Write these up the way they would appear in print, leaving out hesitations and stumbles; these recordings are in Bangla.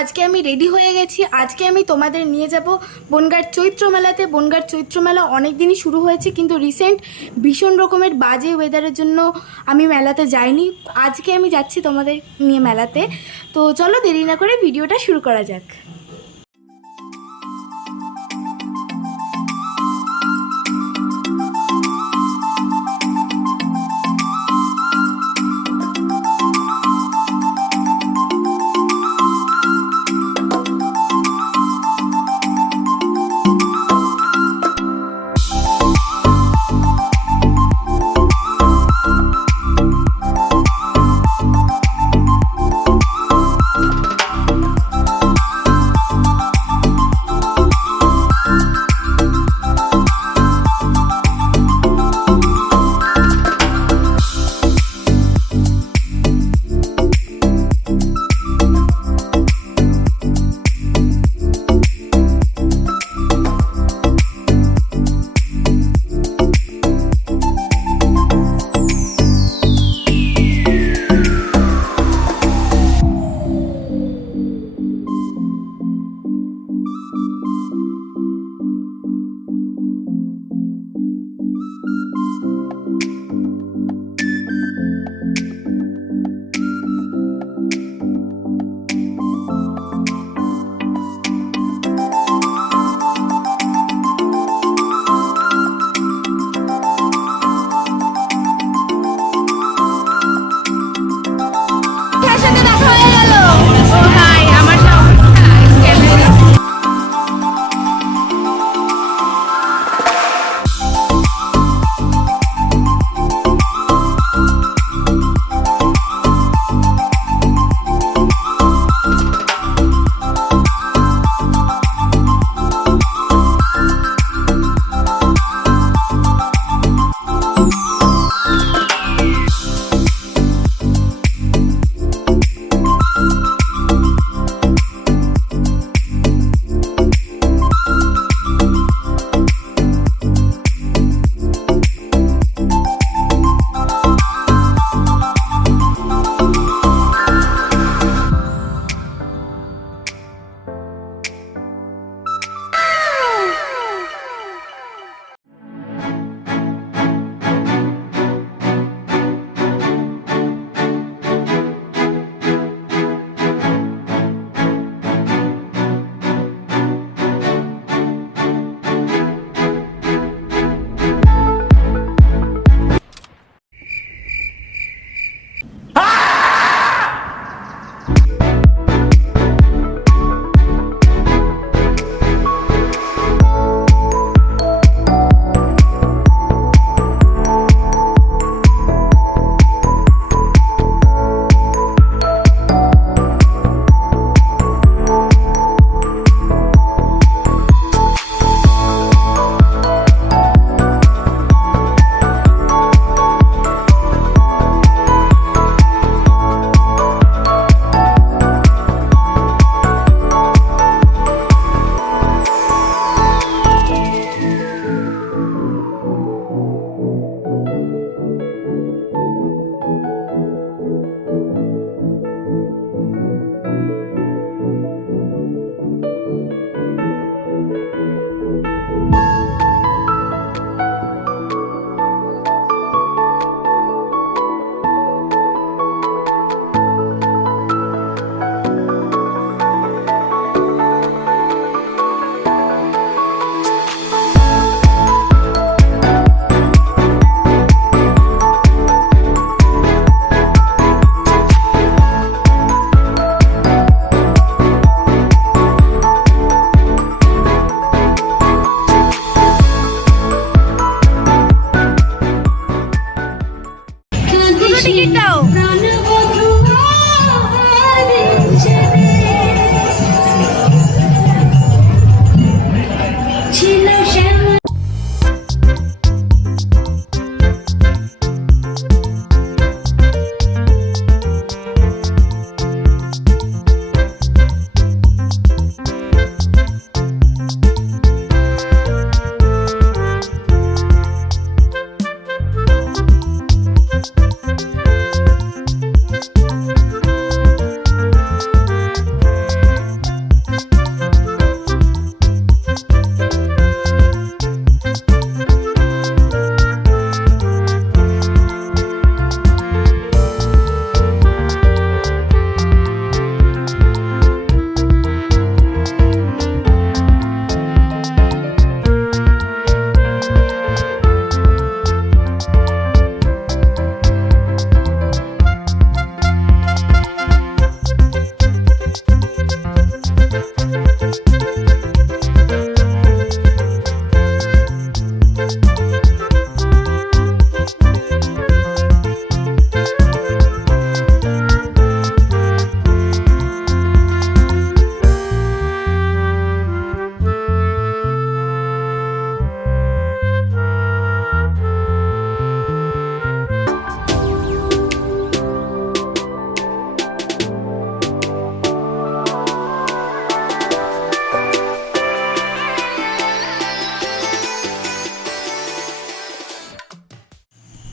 আজকে আমি রেডি হয়ে গেছি। আজকে আমি তোমাদের নিয়ে যাব বনগাঁর চৈত্র মেলাতে। বনগাঁর চৈত্র মেলা অনেক দিনই শুরু হয়েছে, কিন্তু রিসেন্ট ভীষণ রকমের বাজে ওয়েদারের জন্য আমি মেলাতে যাইনি। আজকে আমি যাচ্ছি তোমাদের নিয়ে মেলাতে। তো চলো দেরি না করে ভিডিওটা শুরু করা যাক।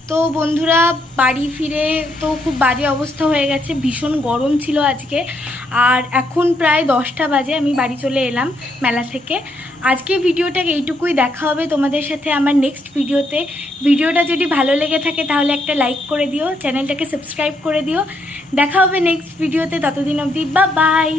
তো বন্ধুরা বাড়ি ফিরে তো খুব বাজে অবস্থা হয়ে গেছে, ভীষণ গরম ছিল আজকে। আর এখন প্রায় 10টা বাজে, আমি বাড়ি চলে এলাম মেলা থেকে। আজকে ভিডিওটা এইটুকুই, দেখা হবে তোমাদের সাথে আমার নেক্সট ভিডিওতে। ভিডিওটা যদি ভালো লেগে থাকে তাহলে একটা লাইক করে দিও, চ্যানেলটাকে সাবস্ক্রাইব করে দিও। দেখা হবে নেক্সট ভিডিওতে, ততদিন অবধি বাই বাই।